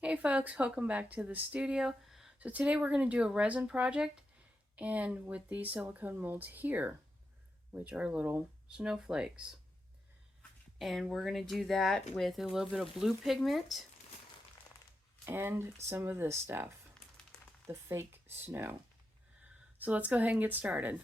Hey folks, welcome back to the studio. So today we're going to do a resin project, and with these silicone molds here, which are little snowflakes. And we're going to do that with a little bit of blue pigment and some of this stuff, the fake snow. So let's go ahead and get started.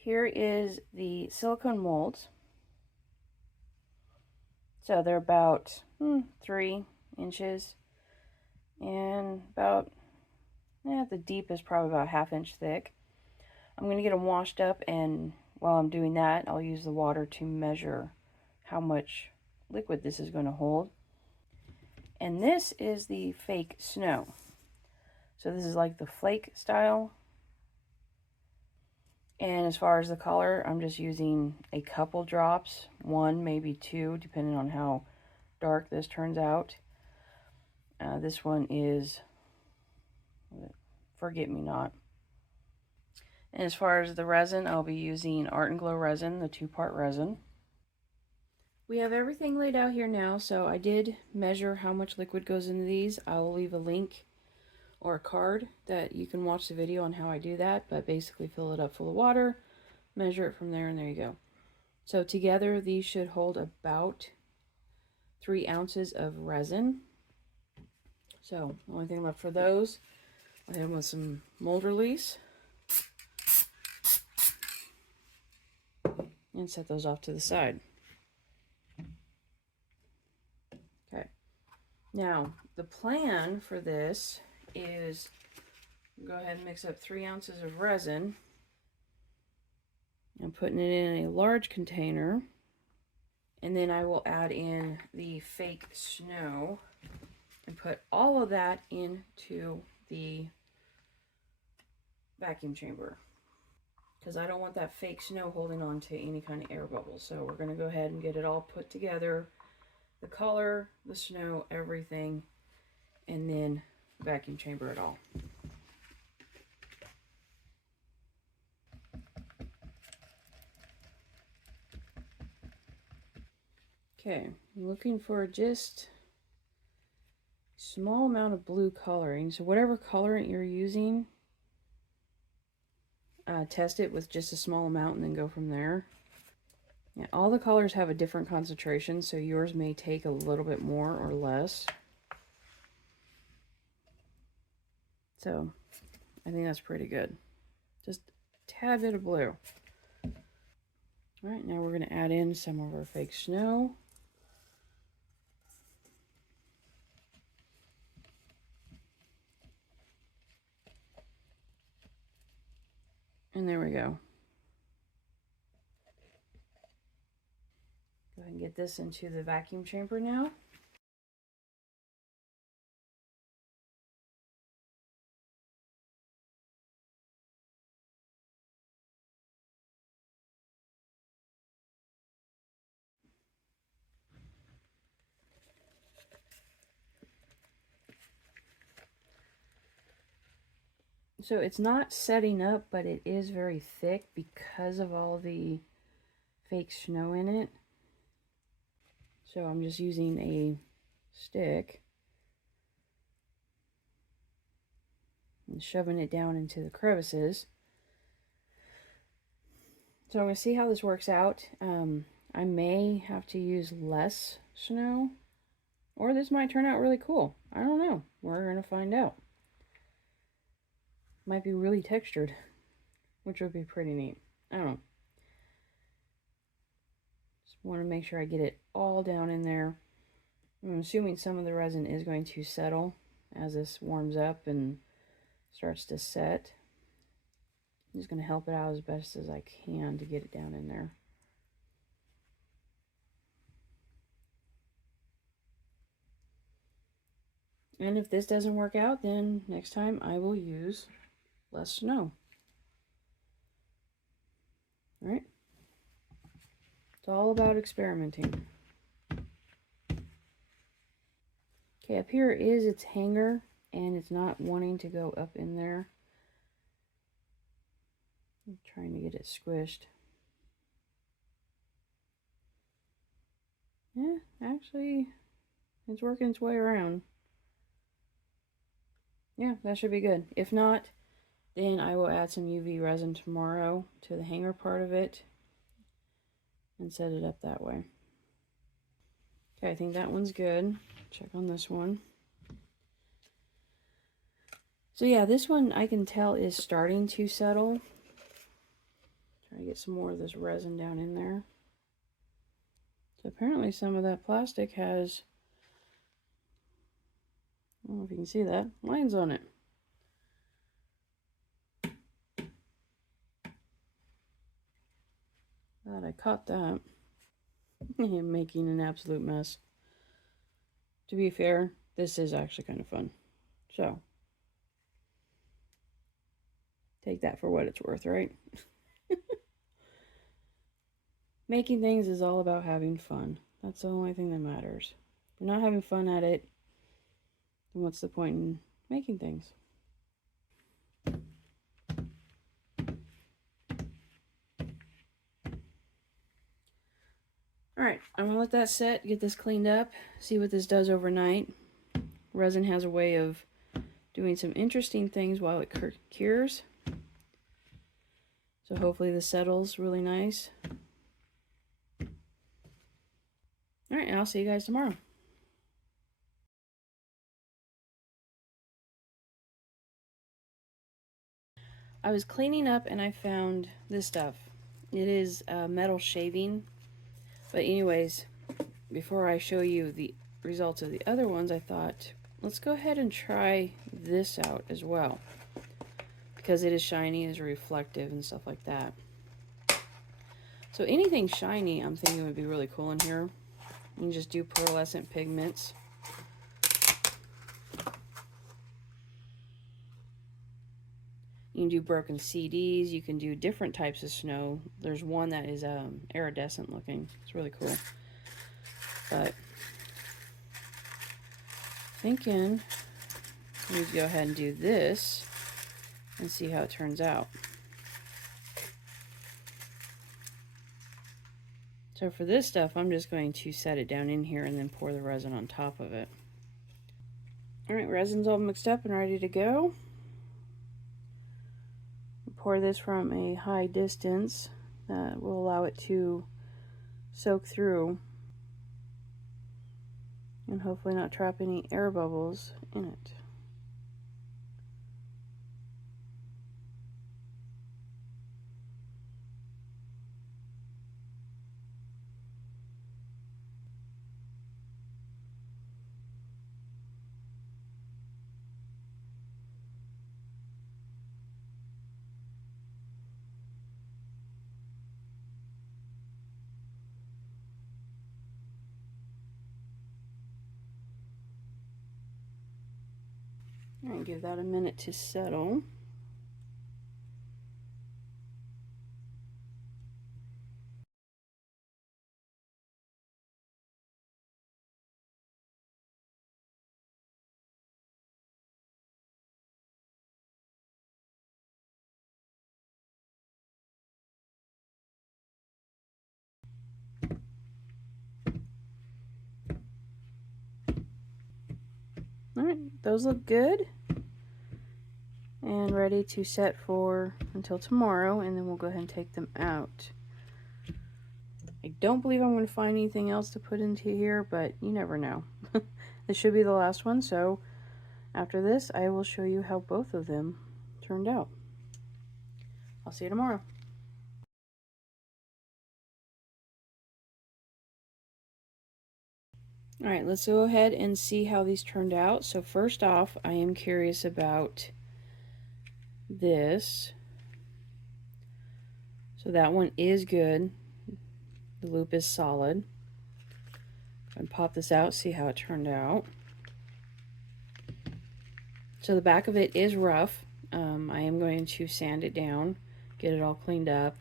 Here is the silicone molds. So they're about 3 inches and about, the deep is probably about 1/2 inch thick. I'm going to get them washed up, and while I'm doing that, I'll use the water to measure how much liquid this is going to hold. And this is the fake snow. So this is like the flake style. And as far as the color, I'm just using a couple drops, 1, maybe 2, depending on how dark this turns out. This one is Forget Me Not. And as far as the resin, I'll be using Art and Glow resin, the 2-part resin. We have everything laid out here now, so I did measure how much liquid goes into these. I will leave a link or a card that you can watch the video on how I do that, but basically fill it up full of water, measure it from there, and there you go. So together these should hold about 3 ounces of resin. So the only thing left for those, I hit them with some mold release and set those off to the side. Okay, now the plan for this is go ahead and mix up 3 ounces of resin. I'm putting it in a large container, and then I will add in the fake snow and put all of that into the vacuum chamber, because I don't want that fake snow holding on to any kind of air bubbles. So we're going to go ahead and get it all put together, the color, the snow, everything, and then vacuum chamber it all. Okay, I'm looking for just a small amount of blue coloring. So whatever colorant you're using, test it with just a small amount and then go from there. Yeah, all the colors have a different concentration, so yours may take a little bit more or less. So I think that's pretty good. Just a tad bit of blue. All right, now we're going to add in some of our fake snow. And there we go. Go ahead and get this into the vacuum chamber now. So it's not setting up, but it is very thick because of all the fake snow in it. So I'm just using a stick and shoving it down into the crevices. So I'm going to see how this works out. I may have to use less snow, or this might turn out really cool. I don't know. We're going to find out. Might be really textured, which would be pretty neat. I don't know. Just want to make sure I get it all down in there. I'm assuming some of the resin is going to settle as this warms up and starts to set. I'm just going to help it out as best as I can to get it down in there. And if this doesn't work out, then next time I will use less snow. All right. It's all about experimenting. Okay, up here is its hanger, and it's not wanting to go up in there. I'm trying to get it squished. Yeah, actually, it's working its way around. Yeah, that should be good. If not, then I will add some UV resin tomorrow to the hanger part of it and set it up that way. Okay, I think that one's good. Check on this one. So yeah, this one I can tell is starting to settle. Try to get some more of this resin down in there. So apparently some of that plastic has, I don't know if you can see that, lines on it. Glad I caught that. I'm making an absolute mess. To be fair, this is actually kind of fun. So, take that for what it's worth, right? Making things is all about having fun. That's the only thing that matters. If you're not having fun at it, then what's the point in making things? Alright, I'm going to let that set, get this cleaned up, see what this does overnight. Resin has a way of doing some interesting things while it cures. So hopefully this settles really nice. Alright, and I'll see you guys tomorrow. I was cleaning up and I found this stuff. It is metal shaving. But anyways, before I show you the results of the other ones, I thought, let's go ahead and try this out as well. Because it is shiny, it is reflective and stuff like that. So anything shiny, I'm thinking would be really cool in here. You can just do pearlescent pigments. You can do broken CDs. You can do different types of snow. There's one that is iridescent looking. It's really cool. But thinking we need to go ahead and do this and see how it turns out. So for this stuff, I'm just going to set it down in here and then pour the resin on top of it. Alright, resin's all mixed up and ready to go. Pour this from a high distance that will allow it to soak through and hopefully not trap any air bubbles in it. Alright, give that a minute to settle. Alright, those look good and ready to set for until tomorrow, and then we'll go ahead and take them out. I don't believe I'm going to find anything else to put into here, but you never know. This should be the last one, so after this I will show you how both of them turned out. I'll see you tomorrow. Alright, let's go ahead and see how these turned out. So first off, I am curious about this. So that one is good. The loop is solid. And pop this out, see how it turned out. So the back of it is rough. I am going to sand it down, get it all cleaned up,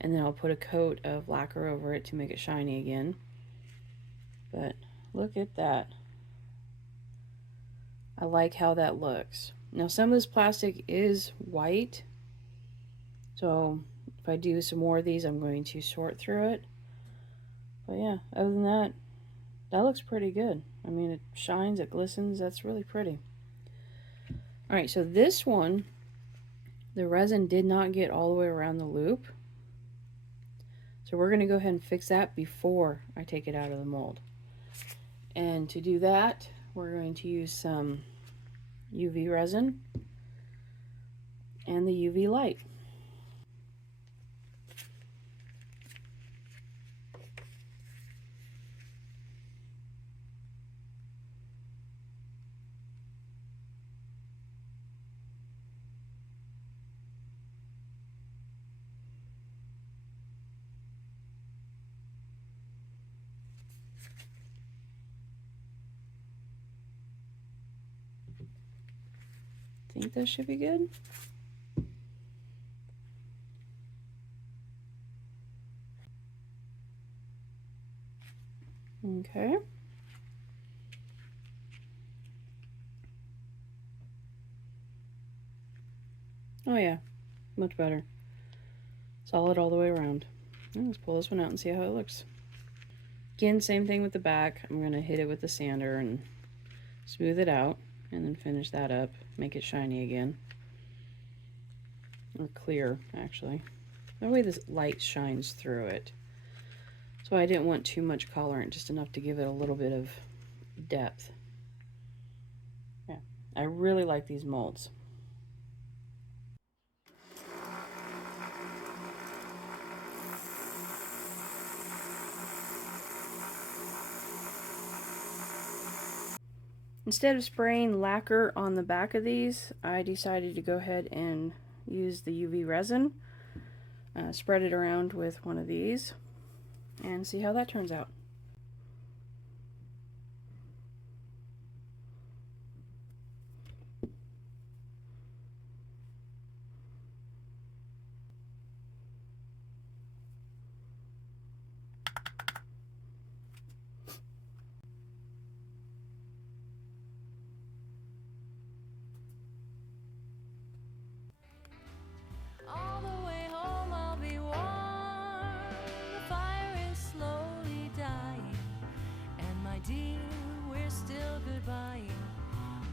and then I'll put a coat of lacquer over it to make it shiny again. But look at that. I like how that looks. Now some of this plastic is white, so if I do some more of these, I'm going to sort through it. But yeah, other than that, that looks pretty good. I mean, it shines, it glistens, that's really pretty. Alright, so this one, the resin did not get all the way around the loop. So we're going to go ahead and fix that before I take it out of the mold. And to do that, we're going to use some UV resin and the UV light. Think this should be good. Okay. Oh yeah, much better. Solid all the way around. Let's pull this one out and see how it looks. Again, same thing with the back. I'm going to hit it with the sander and smooth it out, and then finish that up, make it shiny again. Or clear, actually. That way this light shines through it. So I didn't want too much colorant, just enough to give it a little bit of depth. Yeah, I really like these molds. Instead of spraying lacquer on the back of these, I decided to go ahead and use the UV resin, spread it around with one of these, and see how that turns out.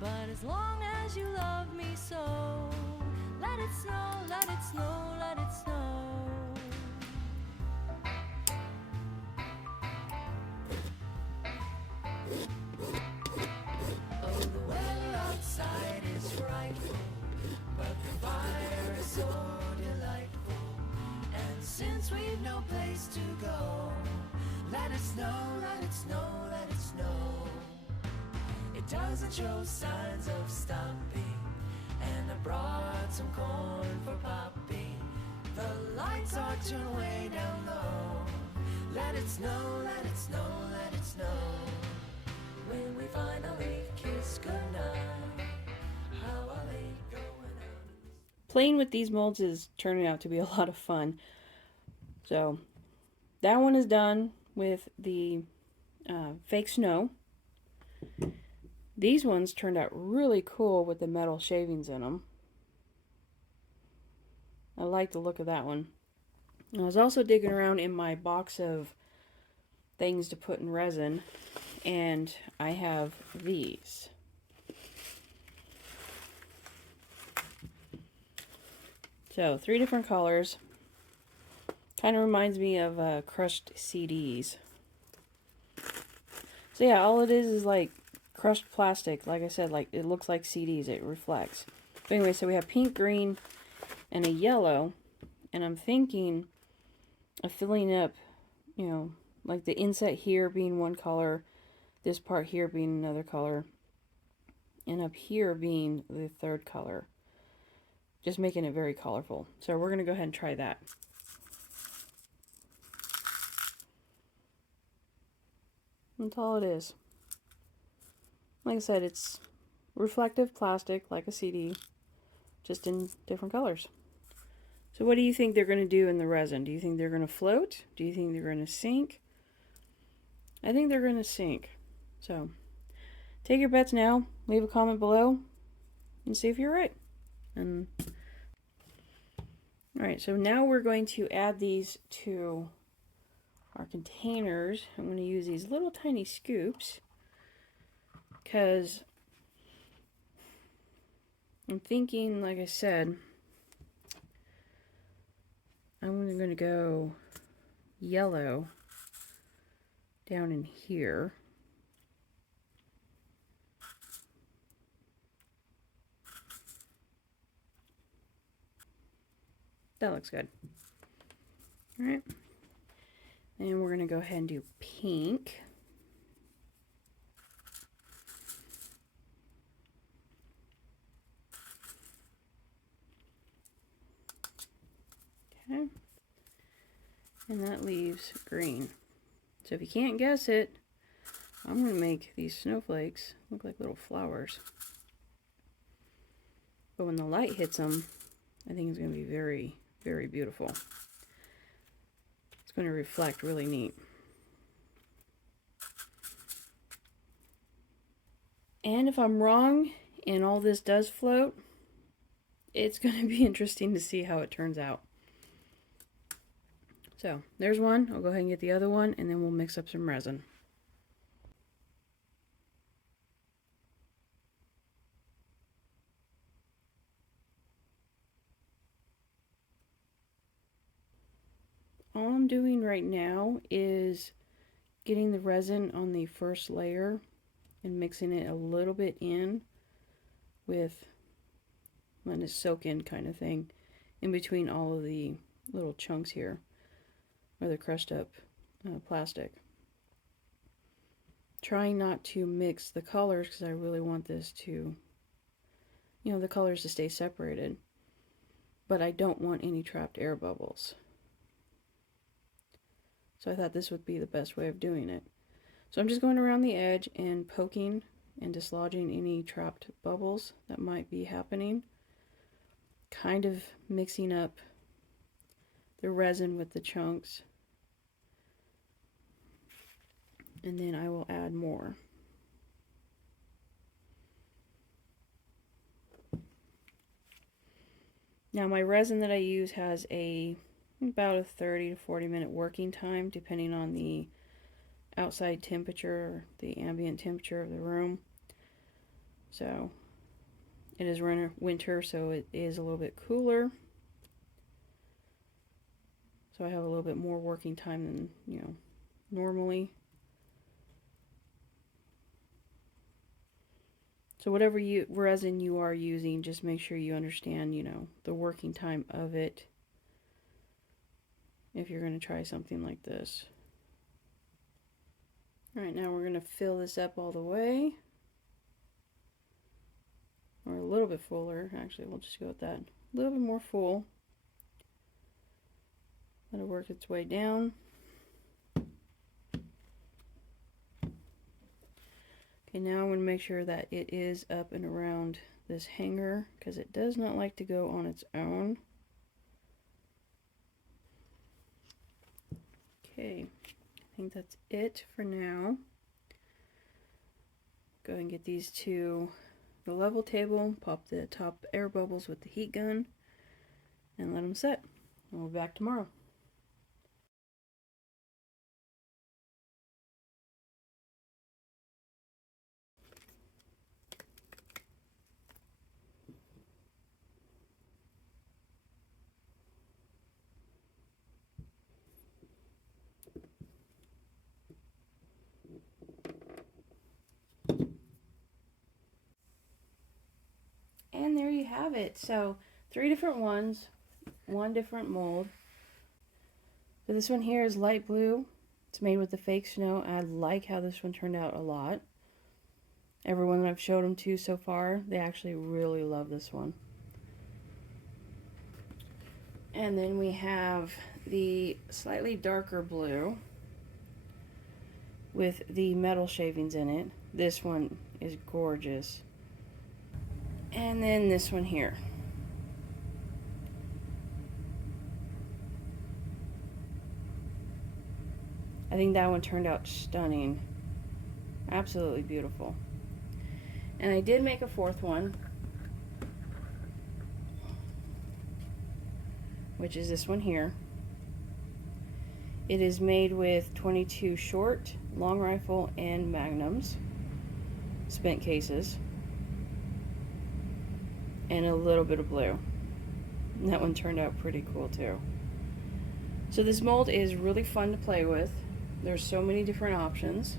But as long as you love me so, let it snow, let it snow, let it snow. Oh, the weather outside is frightful, but the fire is so delightful. And since we've no place to go, let it snow, let it snow, let it snow. It doesn't show signs of stopping, and I brought some corn for popping. The lights are turned way down low. Let it snow, let it snow, let it snow. When we finally kiss goodnight, how I hate going out. Playing with these molds is turning out to be a lot of fun. So that one is done with the fake snow. These ones turned out really cool with the metal shavings in them. I like the look of that one. I was also digging around in my box of things to put in resin, and I have these. So 3 different colors. Kind of reminds me of crushed CDs. So yeah, all it is like crushed plastic. Like I said, like it looks like CDs, it reflects. But anyway, so we have pink, green, and a yellow, and I'm thinking of filling up, you know, like the inset here being one color, this part here being another color, and up here being the third color. Just making it very colorful. So we're going to go ahead and try that. That's all it is. Like I said, it's reflective plastic like a CD, just in different colors. So what do you think they're going to do in the resin? Do you think they're going to float? Do you think they're going to sink? I think they're going to sink. So take your bets now. Leave a comment below and see if you're right. And all right, so now we're going to add these to our containers. I'm going to use these little tiny scoops because I'm thinking, like I said, I'm going to go yellow down in here. That looks good. All right. And we're going to go ahead and do pink. Okay. And that leaves green. So if you can't guess it, I'm going to make these snowflakes look like little flowers. But when the light hits them, I think it's going to be very, very beautiful. It's going to reflect really neat. And if I'm wrong and all this does float, it's going to be interesting to see how it turns out. So there's one. I'll go ahead and get the other one, and then we'll mix up some resin. All I'm doing right now is getting the resin on the first layer and mixing it a little bit in with letting it soak in kind of thing in between all of the little chunks here or the crushed up plastic. Trying not to mix the colors because I really want this to, you know, the colors to stay separated, but I don't want any trapped air bubbles. So I thought this would be the best way of doing it. So I'm just going around the edge and poking and dislodging any trapped bubbles that might be happening. Kind of mixing up the resin with the chunks. And then I will add more. Now my resin that I use has about a 30 to 40 minute working time depending on the outside temperature, the ambient temperature of the room. So it is winter, so it is a little bit cooler. So I have a little bit more working time than, you know, normally. So whatever resin you are using, just make sure you understand, you know, the working time of it if you're going to try something like this. Alright, now we're going to fill this up all the way. Or a little bit fuller. Actually, we'll just go with that. A little bit more full. Let it work its way down. Okay, now I'm going to make sure that it is up and around this hanger because it does not like to go on its own. Okay, I think that's it for now. Go ahead and get these to the level table, pop the top air bubbles with the heat gun, and let them set. And we'll be back tomorrow. And there you have it. So 3 different ones, 1 different mold. So this one here is light blue. It's made with the fake snow. I like how this one turned out a lot. Everyone that I've showed them to so far, they actually really love this one. And then we have the slightly darker blue with the metal shavings in it. This one is gorgeous. And then this one here. I think that one turned out stunning. Absolutely beautiful. And I did make a fourth one, which is this one here. It is made with 22 short, long rifle, and magnums, spent cases, and a little bit of blue. And that one turned out pretty cool too. So this mold is really fun to play with. There's so many different options.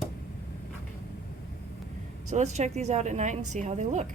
So let's check these out at night and see how they look.